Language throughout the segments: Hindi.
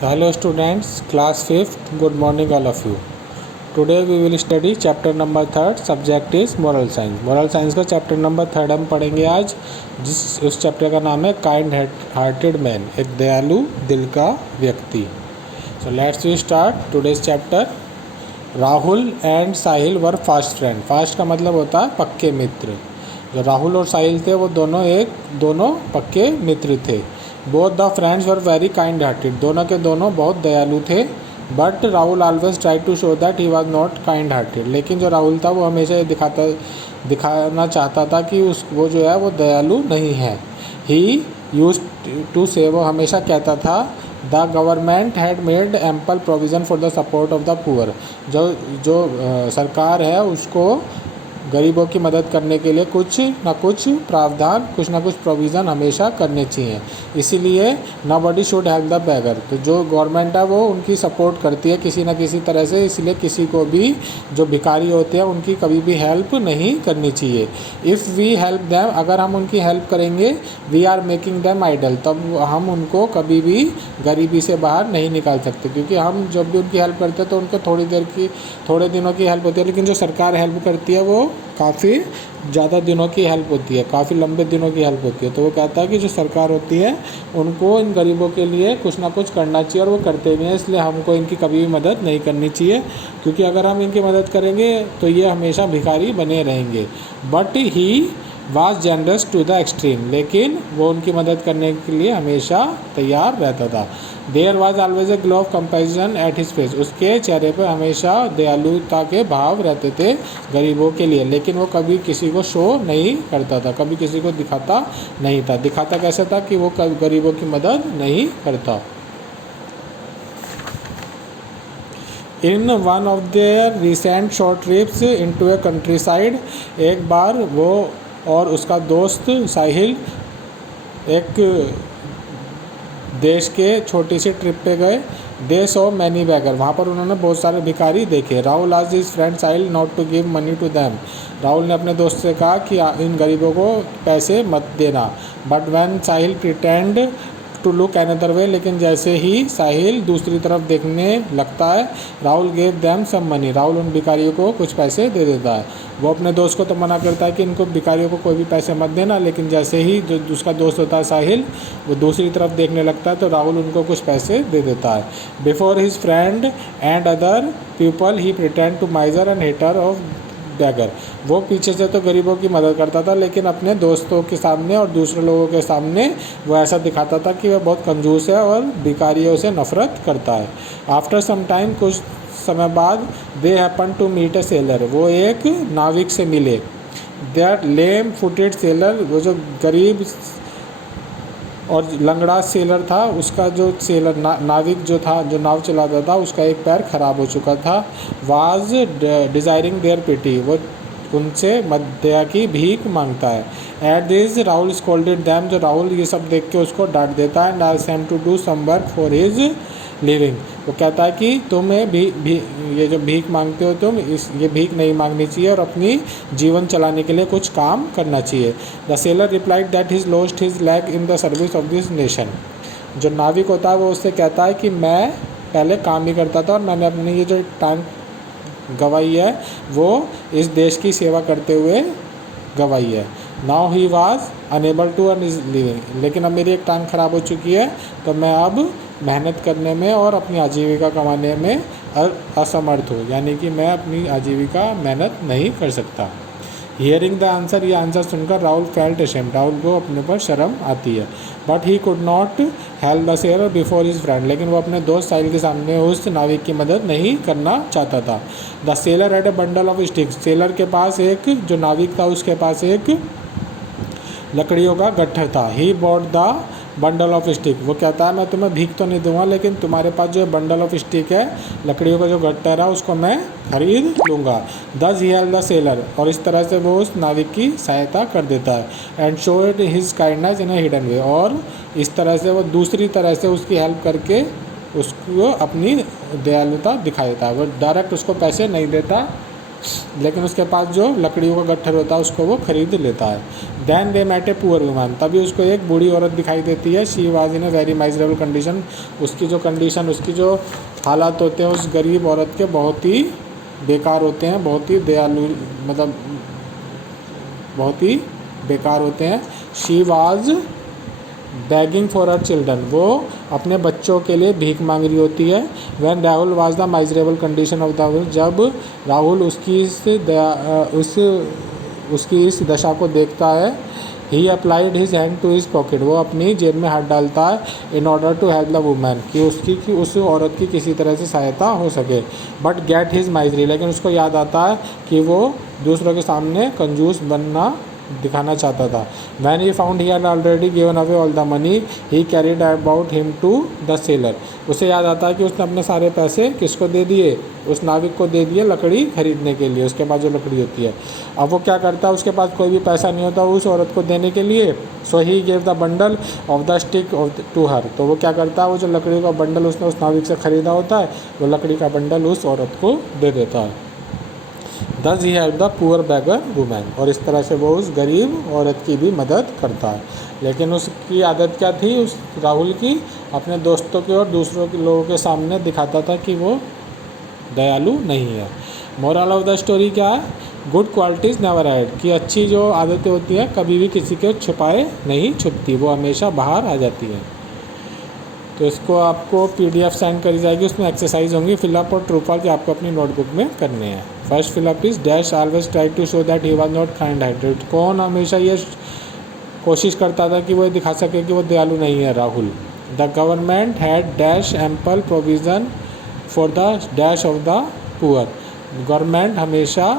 Hello students, class 5th, good morning all of you. Today we will study chapter number 3rd, subject is moral science. Moral science का chapter number 3rd हम पढ़ेंगे आज, जिस उस chapter का नाम है काइंड हार्टेड मैन, एक दयालु दिल का व्यक्ति. So let's we start today's chapter. Rahul and Sahil were fast friend. Fast का मतलब होता है पक्के मित्र. जो राहुल और साहिल थे वो दोनों पक्के मित्र थे. Both the friends were very kind hearted. दोनों के दोनों बहुत दयालु थे. But Rahul always try to show that he was not kind hearted. लेकिन जो राहुल था वो हमेशा ये दिखाना चाहता था कि वो जो है वो दयालु नहीं है. ही यूज टू से, वो हमेशा कहता था, the government had made ample provision for the support of the poor. जो सरकार है उसको गरीबों की मदद करने के लिए कुछ ना कुछ प्रावधान, कुछ ना कुछ प्रोविज़न हमेशा करने चाहिए. इसीलिए nobody should help the beggar. तो जो गवर्नमेंट है वो उनकी सपोर्ट करती है किसी ना किसी तरह से. इसलिए किसी को भी, जो भिखारी होते हैं, उनकी कभी भी हेल्प नहीं करनी चाहिए. इफ़ वी हेल्प देम, अगर हम उनकी हेल्प करेंगे, we are making them idle, तब हम उनको कभी भी गरीबी से बाहर नहीं निकाल सकते. क्योंकि हम जब भी उनकी हेल्प करते हैं तो उनको थोड़े दिनों की हेल्प होती है. लेकिन जो सरकार हेल्प करती है वो काफ़ी ज़्यादा दिनों की हेल्प होती है, काफ़ी लंबे दिनों की हेल्प होती है. तो वो कहता है कि जो सरकार होती है उनको इन गरीबों के लिए कुछ ना कुछ करना चाहिए, और वो करते भी हैं. इसलिए हमको इनकी कभी भी मदद नहीं करनी चाहिए, क्योंकि अगर हम इनकी मदद करेंगे तो ये हमेशा भिखारी बने रहेंगे. But he was generous to the extreme. लेकिन वो उनकी मदद करने के लिए हमेशा तैयार रहता था. There was always a glow of compassion at his face. उसके चेहरे पर हमेशा दयालुता के भाव रहते थे गरीबों के लिए. लेकिन वो कभी किसी को शो नहीं करता था, कभी किसी को दिखाता नहीं था. दिखाता कैसे था कि वो गरीबों की मदद नहीं करता. In one of their recent short trips into a country side, एक बार वो और उसका दोस्त साहिल एक देश के छोटी सी ट्रिप पे गए. They saw many beggar. वहाँ पर उन्होंने बहुत सारे भिखारी देखे. राहुल आज his friend Sahil not to give money to them. Rahul ने अपने दोस्त से कहा कि इन गरीबों को पैसे मत देना. But when Sahil pretend to look another way, लेकिन जैसे ही साहिल दूसरी तरफ देखने लगता है, Rahul gave them some money. राहुल उन भिखारियों को कुछ पैसे दे देता है. वो अपने दोस्त को तो मना करता है कि इनको भिखारियों को कोई भी पैसे मत देना. लेकिन जैसे ही जो उसका दोस्त होता है साहिल, वो दूसरी तरफ देखने लगता है तो राहुल उनको कुछ पैसे दे देता है. Before his friend and other people he pretend to miser and hater of beggar. वो पीछे से तो गरीबों की मदद करता था, लेकिन अपने दोस्तों के सामने और दूसरे लोगों के सामने वो ऐसा दिखाता था कि वह बहुत कंजूस है और भिखारियों से नफरत करता है. आफ्टर सम टाइम, कुछ समय बाद, they happen to meet a sailor. वो एक नाविक से मिले. दैट लेम फुटेड सेलर, वो जो गरीब और लंगड़ा सेलर था, उसका जो सेलर नाविक जो था, जो नाव चलाता था, उसका एक पैर खराब हो चुका था. वाज डिज़ायरिंग देयर पिटी. वो उनसे दया की भीख मांगता है. At this Rahul scolded them. जो राहुल ये सब देख के उसको डांट देता है. And asked him to do some work for his living. वो कहता है कि तुम्हें ये जो भीख मांगते हो तुम, ये भीख नहीं मांगनी चाहिए और अपनी जीवन चलाने के लिए कुछ काम करना चाहिए. The seller replied that his lost his leg in the service of this nation. जो नाविक होता है वो उससे कहता है कि मैं पहले काम ही करता था और मैंने अपनी ये जो टांग गंवाई है वो इस देश की सेवा करते हुए गंवाई है. Now he was unable to earn his living. लेकिन अब मेरी एक टांग खराब हो चुकी है, तो मैं अब मेहनत करने में और अपनी आजीविका कमाने में असमर्थ हूँ. यानी कि मैं अपनी आजीविका मेहनत नहीं कर सकता. हियरिंग द आंसर, ये आंसर सुनकर राहुल फेल्ट अशेम्ड. राहुल को अपने पर शर्म आती है. But he could not help the seller before his friend. लेकिन वो अपने दोस्त साहिल के सामने उस नाविक की मदद नहीं करना चाहता था. The seller had a bundle of sticks. Seller के पास जो नाविक था उसके पास एक लकड़ियों का गट्ठर था. He bought the bundle of stick. वो कहता है मैं तुम्हें भीख तो नहीं दूंगा, लेकिन तुम्हारे पास जो बंडल ऑफ स्टिक है, लकड़ियों का जो गट्ठर है, उसको मैं खरीद लूँगा. दस ही हेल्प द सेलर. और इस तरह से वो उस नाविक की सहायता कर देता है. And showed his kindness in a hidden way. और इस तरह से वो दूसरी तरह से उसकी हेल्प करके उसको अपनी दयालुता दिखा देता है. वो डायरेक्ट उसको पैसे नहीं देता, लेकिन उसके पास जो लकड़ियों का गट्ठर होता है उसको वो खरीद लेता है। Then they met a poor woman, तभी उसको एक बूढ़ी औरत दिखाई देती है। She was in a very miserable condition, उसकी जो कंडीशन, उसकी जो हालात होते हैं उस गरीब औरत के बहुत ही बेकार होते हैं, बहुत ही दयालु, मतलब बहुत ही बेकार होते हैं। She was bagging for her children, वो अपने बच्चों के लिए भीख मांग रही होती है। When Rahul was the miserable condition of the world, जब राहुल उसकी इस दशा को देखता है। He applied his hand to his pocket, वो अपनी जेब में हाथ डालता है। In order to help the women, कि उस औरत की किसी तरह से सहायता हो सके। बट गेट हिज माइजरी, लेकिन उसको याद आता है कि वो दूसरों के सामने कंजूस बनना दिखाना चाहता था। When he found he had already given away all the money he carried about him to the sailor, उसे याद आता है कि उसने अपने सारे पैसे किसको दे दिए, उस नाविक को दे दिए लकड़ी खरीदने के लिए, उसके पास जो लकड़ी होती है। अब वो क्या करता है, उसके पास कोई भी पैसा नहीं होता उस औरत को देने के लिए। So he gave the bundle of the stick to her, तो वो क्या करता है, वो जो लकड़ी का बंडल उसने उस नाविक से ख़रीदा होता है, वो लकड़ी का बंडल उस औरत को दे देता है। Thus he help the poor beggar women, और इस तरह से वो उस गरीब औरत की भी मदद करता है। लेकिन उसकी आदत क्या थी, उस राहुल की, अपने दोस्तों के और दूसरों के लोगों के सामने दिखाता था कि वो दयालु नहीं है। मोरल ऑफ द स्टोरी क्या है, गुड क्वालिटीज़ नेवर हाइड, कि अच्छी जो आदतें होती हैं कभी भी किसी के छुपाए नहीं छुपती, वो हमेशा बाहर आ जाती है। तो इसको आपको PDF सेंड करी जाएगी, उसमें एक्सरसाइज होंगी, फिलअप और ट्रू फॉल्स आपको अपनी नोटबुक में करने हैं। First fill up is dash always try to show that he was not kind hearted, कौन हमेशा ये कोशिश करता था कि वो दिखा सके कि वो दयालु नहीं है, Rahul. The government had dash ample provision for the dash of the poor, government हमेशा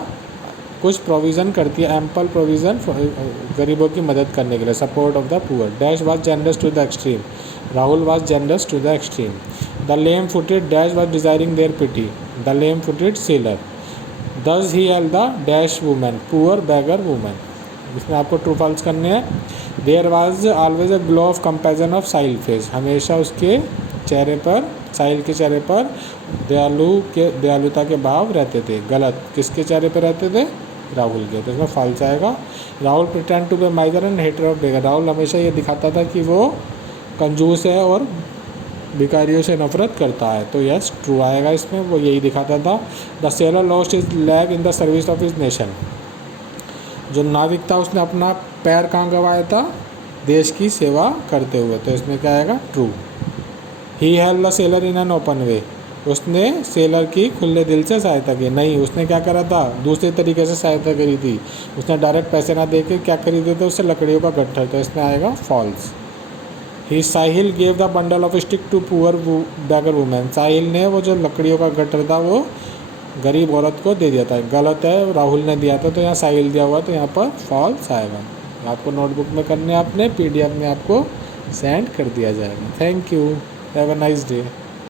कुछ प्रोविज़न करती है, एम्पल प्रोविज़न गरीबों की मदद करने के लिए, support of the poor. Dash was generous to the extreme, Rahul was generous to the extreme. The lame footed dash was desiring their pity, the lame footed sailor. Thus he help the dash women, poor beggar women, इसमें आपको ट्रू फॉल्स करने हैं। There was always a glow of comparison of Sahil face, हमेशा उसके चेहरे पर, साहिल के चेहरे पर दयालुता के भाव रहते थे। गलत, किसके चेहरे पर रहते थे, राहुल के, तो इसमें फॉल्स आएगा। Rahul pretend to be miser and hater of beggar, Rahul हमेशा ये दिखाता था कि वो कंजूस है और भिखारियों से नफरत करता है, तो यस ट्रू आएगा इसमें, वो यही दिखाता था। The seller lost his leg in the service of his nation, जो नाविक था उसने अपना पैर कहाँ गंवाया था, देश की सेवा करते हुए, तो इसमें क्या आएगा, true. He help the sailor in an open way, उसने सेलर की खुले दिल से सहायता की, नहीं उसने क्या करा था, दूसरे तरीके से सहायता करी थी, उसने डायरेक्ट पैसे ना दे के क्या खरीदे थे, उससे लकड़ियों का गट्ठर, तो इसमें आएगा false. He Sahil gave the bundle of stick to poor beggar women, Sahil ने वो जो लकड़ियों का गट्ठर था वो गरीब औरत को दे दिया था, गलत है, राहुल ने दिया था, तो यहाँ साहिल दिया हुआ, तो यहाँ पर फॉल्स आएगा। आपको नोटबुक में करने, आपने PDF में आपको सेंड कर दिया जाएगा। Thank you, have a nice day.